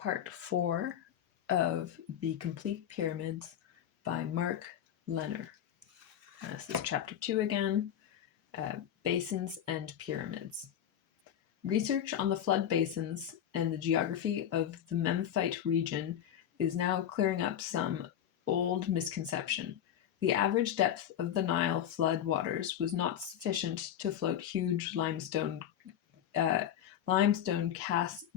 part 4 of The Complete Pyramids by Mark Lenner. This is chapter 2 again, Basins and Pyramids. Research on the flood basins and the geography of the Memphite region is now clearing up some old misconception. The average depth of the Nile flood waters was not sufficient to float huge limestone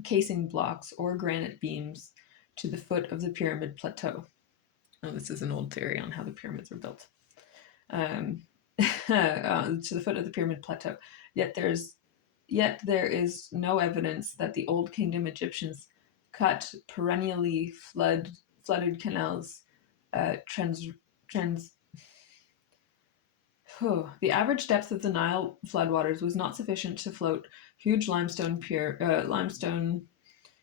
casing blocks or granite beams to the foot of the pyramid plateau. Oh, this is an old theory on how the pyramids were built. To the foot of the pyramid plateau. Yet there is no evidence that the Old Kingdom Egyptians cut perennially flooded canals. The average depth of the Nile floodwaters was not sufficient to float huge limestone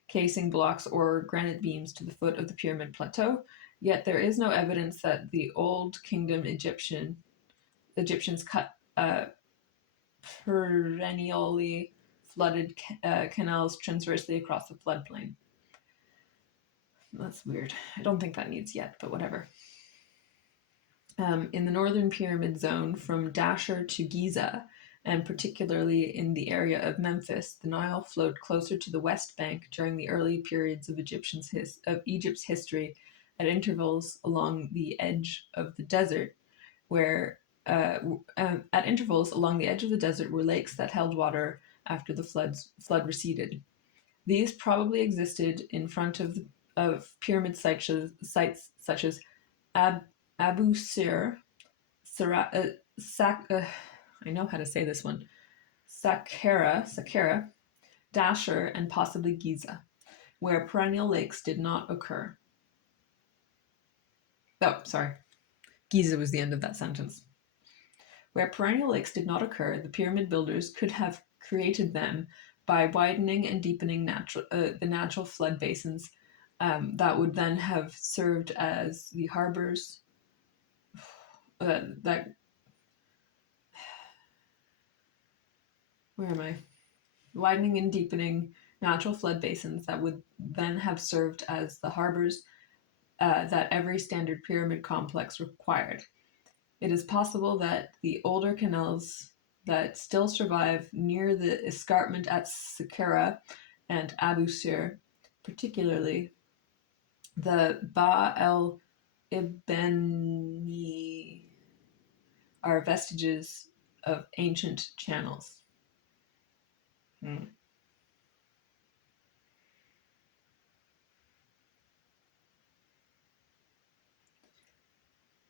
casing blocks or granite beams to the foot of the pyramid plateau. Yet there is no evidence that the Old Kingdom Egyptians cut perennially flooded canals transversely across the floodplain. That's weird. I don't think that needs yet, but whatever. In the northern pyramid zone from Dashur to Giza, and particularly in the area of Memphis, the Nile flowed closer to the west bank during the early periods of Egypt's history at intervals along the edge of the desert, where were lakes that held water after the flood receded. These probably existed in front of pyramid sites such as Abu Sir, I know how to say this one, Saqqara, Dashur, and possibly Giza, where perennial lakes did not occur. Oh, sorry. Giza was the end of that sentence. Where perennial lakes did not occur, the pyramid builders could have created them by widening and deepening the natural flood basins that would then have served as the harbors widening and deepening natural flood basins that would then have served as the harbors that every standard pyramid complex required. It is possible that the older canals that still survive near the escarpment at Saqqara and Abu Sir, particularly the Ba el Ibni, are vestiges of ancient channels.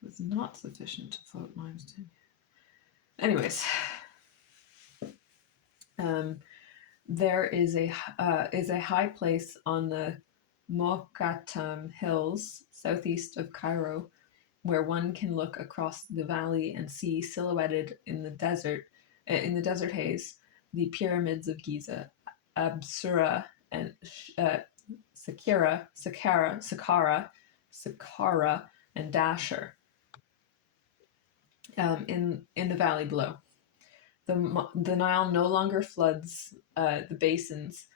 Was not sufficient to float limestone. Anyways, there is a high place on the Mokattam Hills, southeast of Cairo, where one can look across the valley and see silhouetted in the desert haze the pyramids of Giza, Absura, and Saqqara, and Dashur. In the valley below, the Nile no longer floods the basins.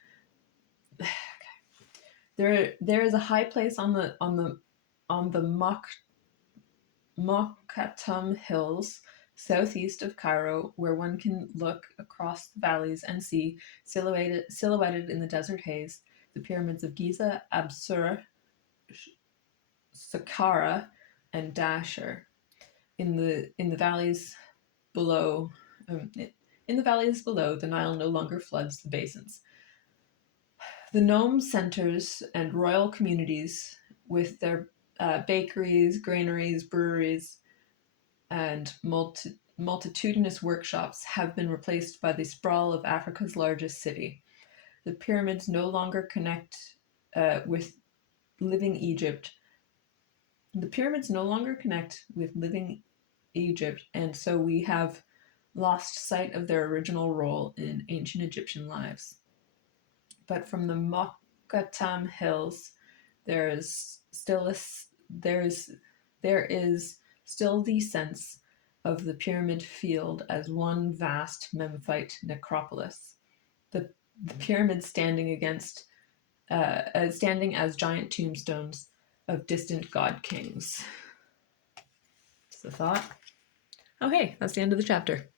There is a high place on the Mokattam Hills, southeast of Cairo, where one can look across the valleys and see silhouetted in the desert haze the pyramids of Giza, Absura, Saqqara, and Dashur. In the valleys below, the Nile no longer floods the basins. The nome centers and royal communities, with their bakeries, granaries, breweries, and multitudinous workshops, have been replaced by the sprawl of Africa's largest city. The pyramids no longer connect with living Egypt. And so we have lost sight of their original role in ancient Egyptian lives. But from the Mokattam Hills, there is still the sense of the pyramid field as one vast Memphite necropolis. The pyramid standing against standing as giant tombstones of distant god kings. Just a thought. Oh, hey, that's the end of the chapter.